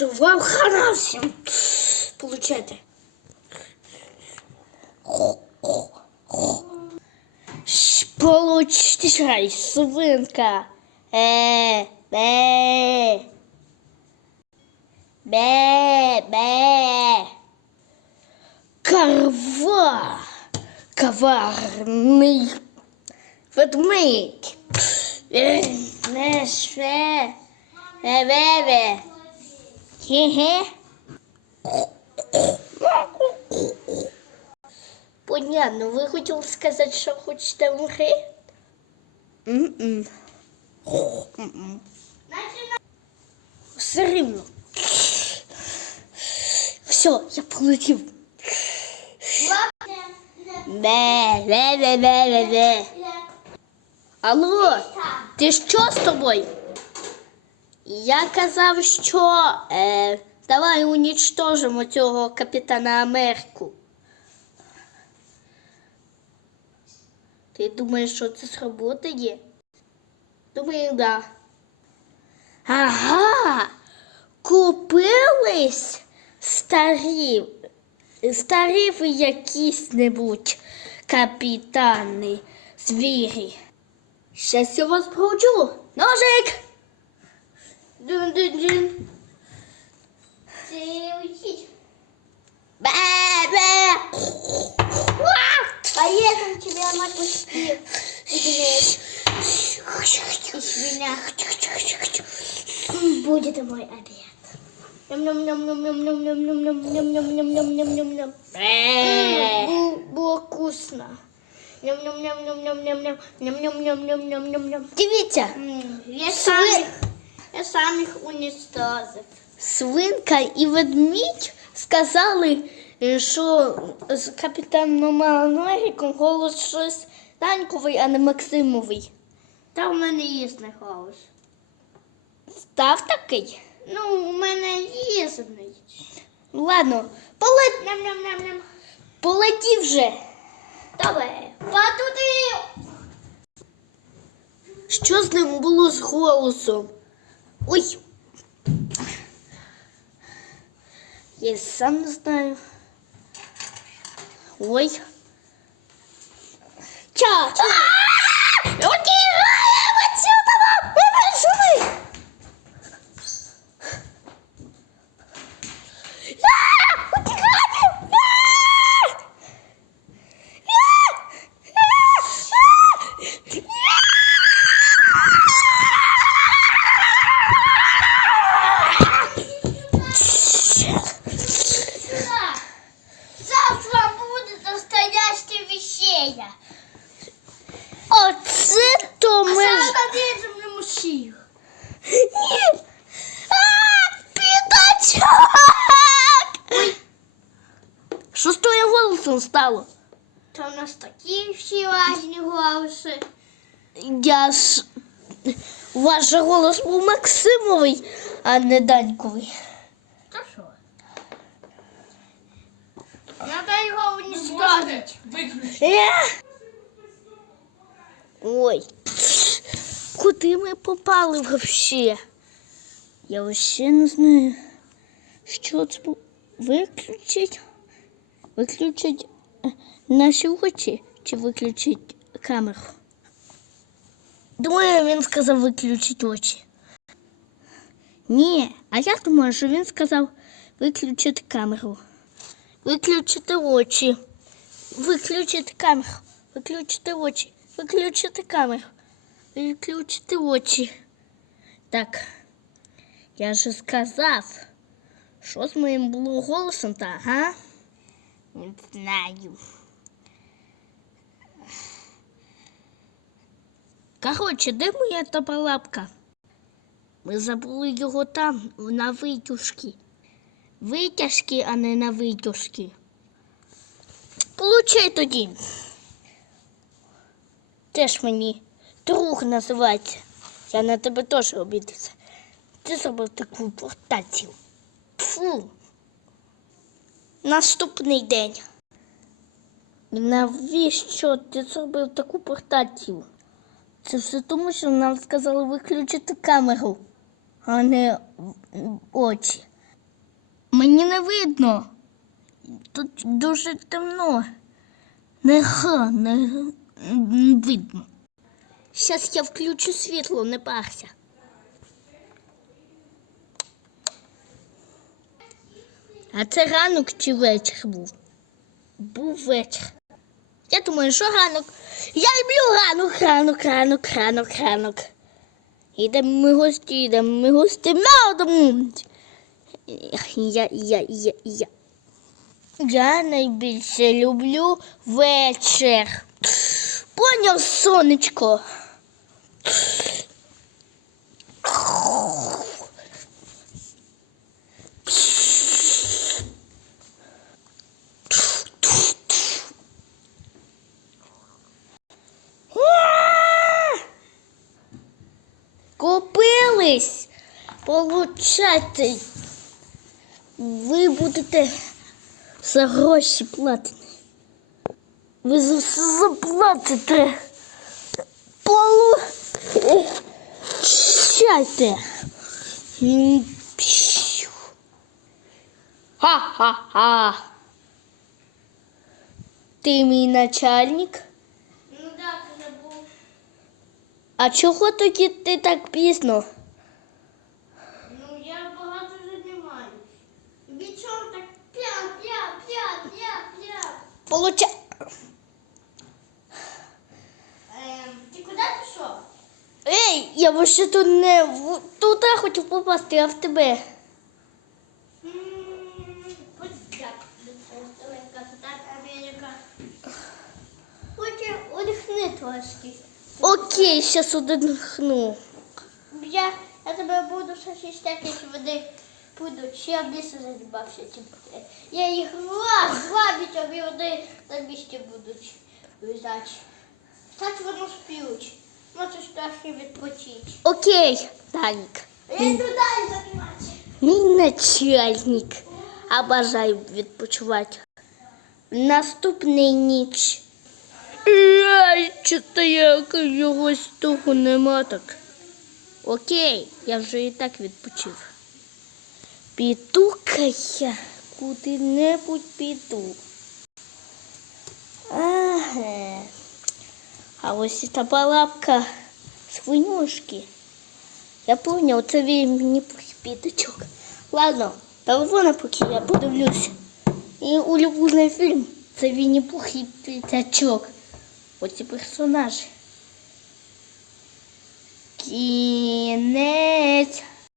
Все, вам хана всем. Получайте. Получай, свинка. Э, бе. Бе, бе. Корва. Коварный ведмедь. Э, Не шве. Э, Не бебе. Хе-хе. Понятно, ви хотіли сказати, що хочете гри? М-м. М-м. Все рівно. Все, я полетів. Бе, бе, бе, бе, бе, бе. Алло, ти що з тобою? Я казав, що е, давай унічтожимо цього капітана Америку. Ти думаєш, що це сработає? Думаю, да. Ага. Купились старі, старі ви якісь-небудь капітани звірі. Щас я вас провчу. Ножик! Дин дин дин. Це учить. Бе тебя мать пусти. Будет мой обед. Було вкусно. Дивіться. Я сам их уничтожил. свинка і ведмідь сказали, е, що з капітаном Америком голос щось Даньковий, а не Максимовий. Та в мене різний голос. Став такий? Ну, у мене різний. Ладно, полет... Ням-ням-ням-ням. полетів вже. Давай. Потуди. Що з ним було з голосом? Ой. Я сам знаю. Ой. Ча, ча. Голосом стало? Та у нас такі всі важні голоси. Я ж. Ваш же голос був Максимовий, а не Даньковий. Та що? Надо його уничтожить. Е! Ой. Куди ми попали вообще? Я вообще не знаю. Що це було? Виключить? Виключить е, наші очі чи виключить камеру? Думаю, він сказав виключить очі. Ні, а я думаю, що він сказав виключити камеру. Виключити очі. Виключити камеру. Виключити очі. Виключити камеру. Виключити очі. Так. Я же сказав. Що з моїм було голосом та, ага? Не знаю. Короче, де моя табалапка? Ми забули його там, на витяжці. Витяжки, а не на витяжки. Получай тоді. Теж мені друг називається. Я на тебе теж обідався. Ти зробив таку портацію. Фу. Наступний день. Навіщо ти зробив таку портацію? Це все тому, що нам сказали виключити камеру, а не очі. Мені не видно. Тут дуже темно. Не га, не, не видно. Зараз я включу світло, не парся. А це ранок чи вечір був? Був вечір. Я думаю, що ранок. Я люблю ранок, ранок, ранок, ранок, ранок. Йдемо ми гості, йдемо ми гості на дому. Я, я, я, я. Я найбільше люблю вечір. Поняв, сонечко. Купились. Получайте. Ви будете за гроші платити. Ви за все заплатите. Получайте. Ха-ха-ха. Ти мій начальник? Ну так, забув. А чого тоді ти так пізно? Я вообще тут не в- туди хотів попасти, а в тебе. Так. Так. Хоче одихни трошки. Окей, зараз одихну. Я, я тебе буду щось якісь води будуть. Ще я в лісі задібався. Я їх раз, два тобі води на місці будуть лежати. Так воно сп'ють. Можеш трохи відпочити. Окей, Данік. Я йду далі. Мій начальник. А бажаю відпочивати. Наступний ніч. Ай, чого як його того нема так. Окей, я вже і так відпочив. Піду-ка я куди-небудь піду. Ага. А ось та балапка свинюшки. Я поняв, це він мені підачок. Ладно, телефона поки я подивлюся. І улюблений фільм це Вінні Пух і п'ятачок. Оці персонажі. Кінець.